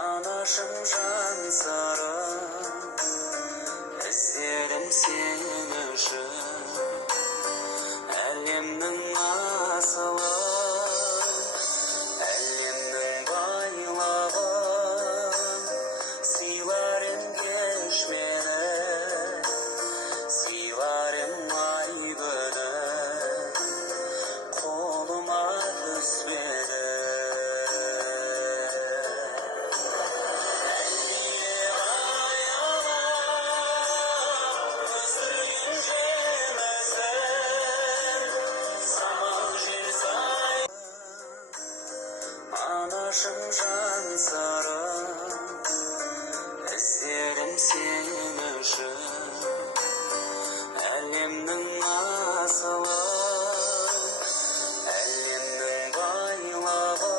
Anашым жан сырым, іздедім сені үшін. Әлемнің асылын, әлемнің байлығын, сыйлар ем кеш мені, сыйлар ем ай күнін, қолыма түспеді. Anашым жан сырым, іздедім сені үшін. Әлемнің асылын, әлемнің байлығын,